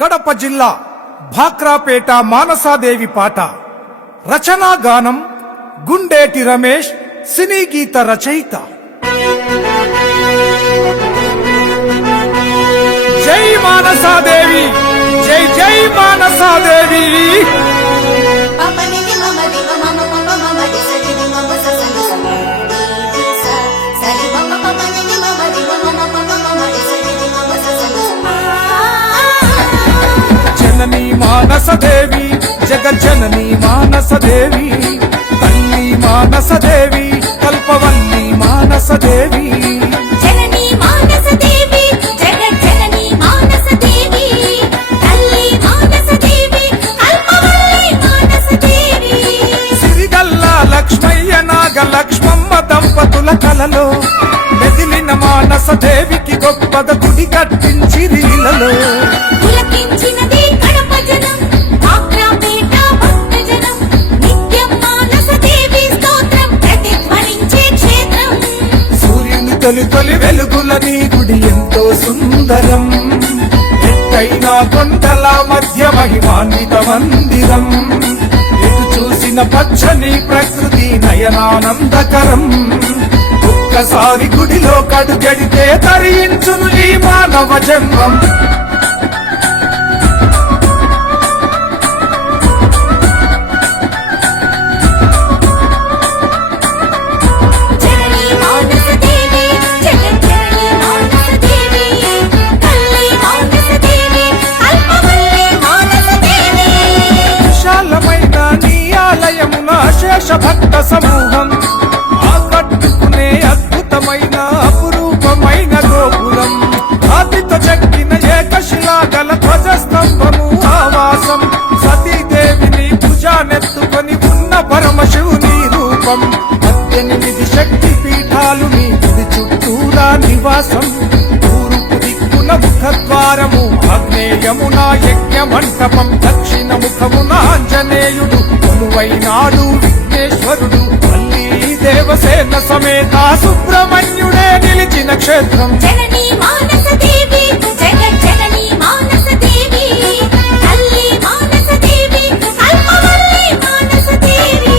కడప జిల్లా భాక్రాపేట మానసాదేవి పాట రచనా గానం గుండేటి రమేష్ సినీ గీత రచయిత. జై మానసాదేవి, జై జై మానసాదేవి. జననీ మానసదేవి, జగజ్జననీ మానసదేవి, తల్లి మానసదేవి, కల్పవల్లి మానసదేవి. జననీ మానసదేవి, జగజ్జననీ మానసదేవి, తల్లి మానసదేవి, కల్పవల్లి మానసదేవి. సిరిగల్ల లక్ష్మయ్య నాగ లక్ష్మమ్మ దంపతుల కలలో మెదిలిన మానసదేవికి గొప్పద గుడి కట్టించి లీలలో పులకించినది కడప జనం, భాక్రాపేట భక్త జనం. నిత్యం మానసదేవి స్తోత్రం ప్రతిధ్వనించే క్షేత్రం. సూర్యుని తొలి తొలి వెలుగుల నీ గుడి ఎంతో సుందరం. ఎత్తైన కొండల మధ్య మహిమాన్విత మందిరం. ఎటు చూసిన పచ్చని ప్రకృతి నయనానందకరం. ఒక్కసారి గుడిలో కడుగడితే తరించును ఈ మానవ జన్మం. జననీ మానసదేవి, జగజ్జననీ మానసదేవి, తల్లి మానసదేవి, కల్పవల్లి మానసదేవి. విశాలమైన నీ ఆలయమున అశేష భక్త సమూహం ఆకట్టుకునే అద్భుతమైన అపురూపమైన గోపురం. రాతితో చెక్కిన ఏకశిలా గల ధ్వజస్తంభము ఆవాసం. సతీదేవిని భుజానెత్తుకొని ఉన్న పరమశివుని రూపం. 18 శక్తి పీఠాలు మీ గుడి చుట్టూరా నివాసం. తూర్పు దిక్కున ముఖద్వారము, ఆగ్నేయమున యజ్ఞ మంటపం, దక్షిణ ముఖమున ఆంజనేయుడు, కొలువైనాడు విఘ్నేశ్వరుడు. మళ్ళీ దేవసేన సమేత సుబ్రహ్మణ్యుడే నిలిచిన క్షేత్రం. జననీ మానసదేవి, జగజ్జననీ మానసదేవి, తల్లి మానసదేవి, కల్పవల్లి మానసదేవి.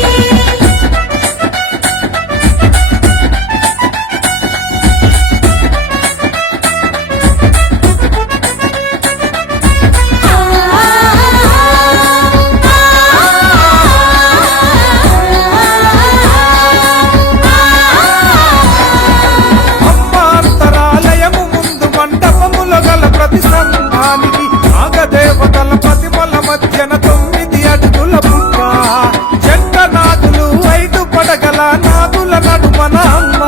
అమ్మాంతరాలయము ముందు మండపముల గల ప్రతి స్తంభానికి నాగదేవతల ప్రతిమల మధ్యన 9 అడుగుల పుట్ట. జంట నాగులు 5 పడగల నాగుల నడుమన అమ్మ.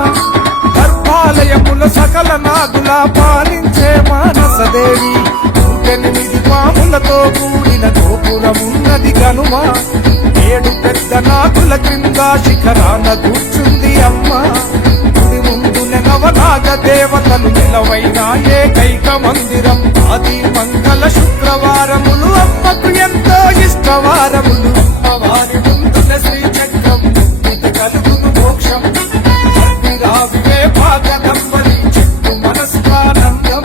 గర్భాలయముల సకల నాగుల పాలించే మానసదేవి. 108 పాములతో కూడిన గోపురమున్నది గనుమ. 7 పెద్ద నాగుల క్రింద శిఖరాన కూర్చుంది అమ్మ. గుడి ముందున నవనాగ దేవతలు నిలవైన ఏకైక మందిరం. ఆది మంగళ శుక్రవారములు అమ్మకు ఎంతో ఇష్టవారములు. అమ్మవారి ముందున శ్రీచక్రం, ముక్తి కలుగును మోక్షం. అగ్నిరావివే భాగదంబలి చెట్టు మనస్కానందం.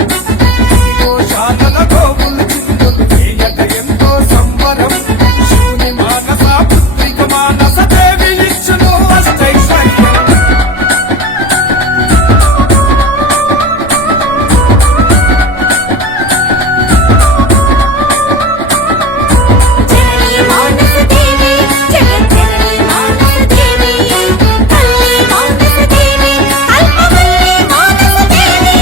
గోశాలల గోవులు చిందులు వేయక ఎంతో సంబరం. శివుని మానస పుత్రిక మానసదేవి ఇచ్చును అష్టైశ్వర్యం. జననీ మానసదేవి, జగజ్జననీ మానసదేవి, తల్లి మానసదేవి, కల్పవల్లి మానసదేవి.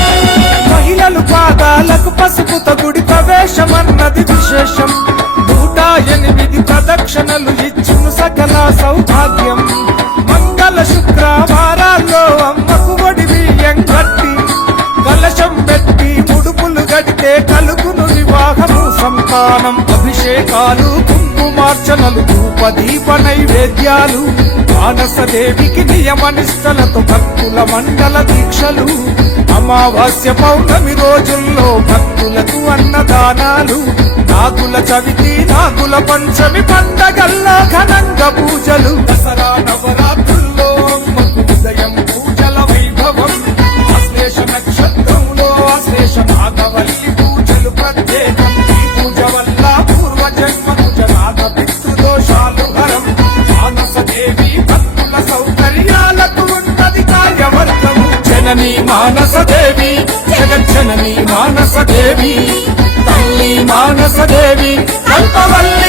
మహిళలు పాదాలకు పసుపుతో గుడి ప్రవేశమన్నది విశేషం. 108 ప్రదక్షిణలు ఇచ్చును సకల సౌభాగ్యం. మంగళ శుక్రవారాల్లో అమ్మకు ఒడి బియ్యం కట్టి కలశం పెట్టి ముడుపులు గడితే కలుగును వివాహము సంతానం. అభిషేకాలు, కుంకుమార్చనలు, ధూపదీప నైవేద్యాలు. మానసదేవికి నియమనిష్టలతో భక్తుల మండల దీక్షలు. అమావాస్య పౌర్ణమి రోజుల్లో భక్తులకు అన్నదానాలు. నాగుల చవితి, నాగుల పంచమి పండగల్లో ఘనంగా పూజలు. దసరా నవరాత్రుల్లో అమ్మకు ఉదయం పూజల వైభవం. అశ్లేష నక్షత్రంలో అశ్లేష నాగవల్లి పూజలు ప్రత్యేకం. ఈ పూజ జగజ్జనని మానసదేవి జగజ్జనని మానసదేవి తల్లి మానసదేవి కల్పవల్లి